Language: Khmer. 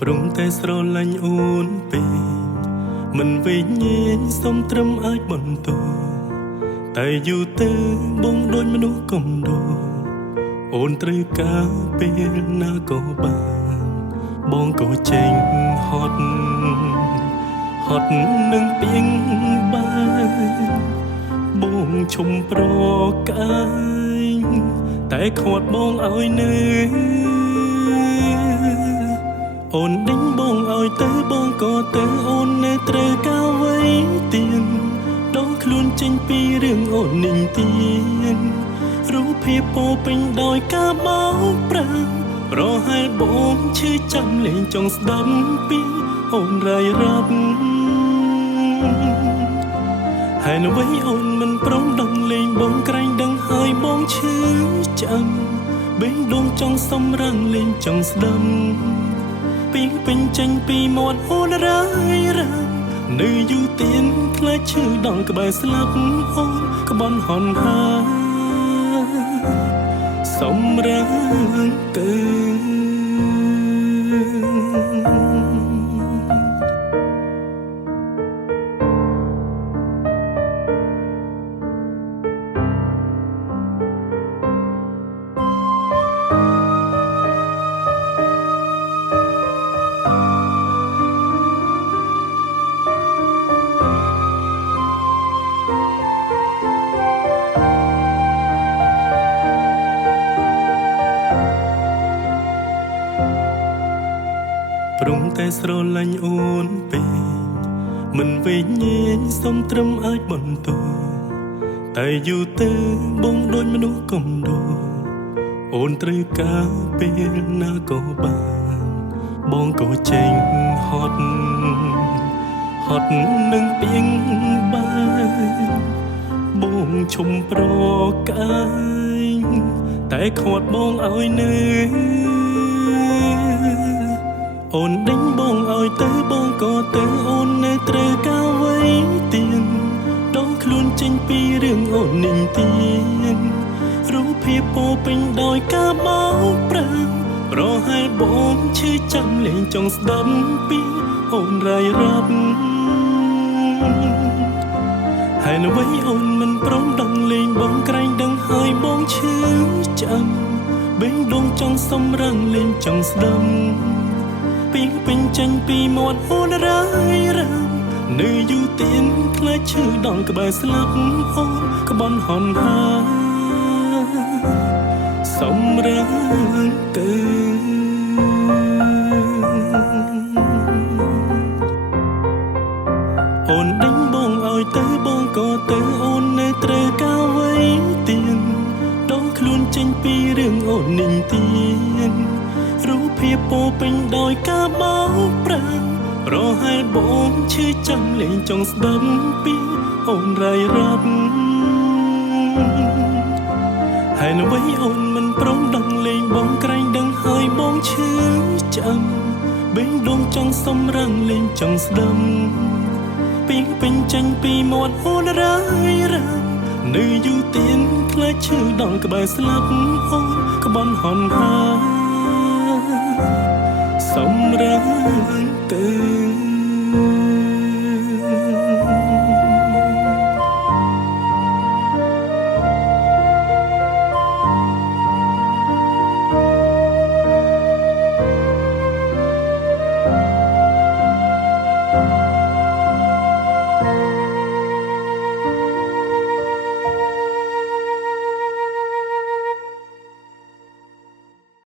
ព្រមតែស្រឡាញ់អូនពេកមិនវិញញែងសុំត្រឹមអាចបន្តតែយូរទៅបងដូចមនុស្សកំដរអូនត្រូវការពេលណាក៏បានបងក៏ចេញហត់នឹងពីងបានបងឈុំប្រកាយតែខាត់បងឲ្យនៅអូនដេញបងឲ្យទៅបងក៏ទៅអូននៅត្រូវការអ្វីទៀតដងខ្លួនចេញពីរឿងអូននឹងទៀតរូបភាពពោពេញដោយការបោកប្រាស់ប្រហែលបងឈឺចាំលេងចង់ស្ដាប់ពីអូនរាយរាប់ហើយនៅវិញអូនមិនព្រមដឹងលេងបងក្រែងដឹងហើយបងឈឺចាំបេះដូងចង់សម្រាំងលេងចង់ស្ដាប់ពីពេញចេញពីមាត់អូនរាយរាប់នៅយូរទៀតខ្លាចឈឺដល់ក្បែរស្លាប់អូនក្បន់ហន់ហាសម្រាប់ទៅព្រមតែស្រឡាញ់អូនពេកមិនវិញញែងសុំត្រឹមអាចបន្តតែយូរទៅបងដូចមនុស្សកំដរអូនត្រូវការពេលណាក៏បានបងក៏ចេញហត់នឹងពីងបានបងឈុំប្រកាយតែខាត់បងឲ្យនៅអូនដេញបងឲ្យទៅបងក៏ទៅអូននៅត្រូវការអ្វីទៀតដងខ្លួនចេញពីរឿងអូននឹងទៀតរូបភាពពោពេញដោយការបោកប្រាស់ប្រហែលបងឈឺចាំលេងចង់ស្ដាប់ពីអូនរាយរាប់ហើយនៅវិញអូនមិនព្រមដឹងលេងបងក្រែងដឹងហើយបងឈឺចាំបេះដូងចង់សម្រាំងលេងចង់ស្ដាប់ពីពេញចេញពីមាត់អូនរាយរាប់នៅយូរទៀតខ្លាចឈឺដល់ក្បែរស្លាប់អូនក្បន់ហន់ហាសម្រាប់ទៅអូនដេញបងឲ្យទៅបងក៏ទៅអូននៅត្រូវការអ្វីទៀតដងខ្លួនចេញពីរឿងអូននឹងទៀតរូបភាពពោពេញដោយការបោកប្រាស់ប្រហែលបងឈឺចាំលេងចង់ស្ដាប់ពីអូនរាយរាប់ហើយនៅវិញអូនមិនព្រមដឹងលេងបងក្រែងដឹងហើយបងឈឺចាំបេះដូងចង់សម្រាំងលេងចង់ស្ដាប់ពីពេញចេញពីមាត់អូនរាយរាប់នៅយូរទៀតខ្លាចឈឺដល់ក្បែរស្លាប់អូនក្បន់ហន់ហាសម្រាប់ទៅ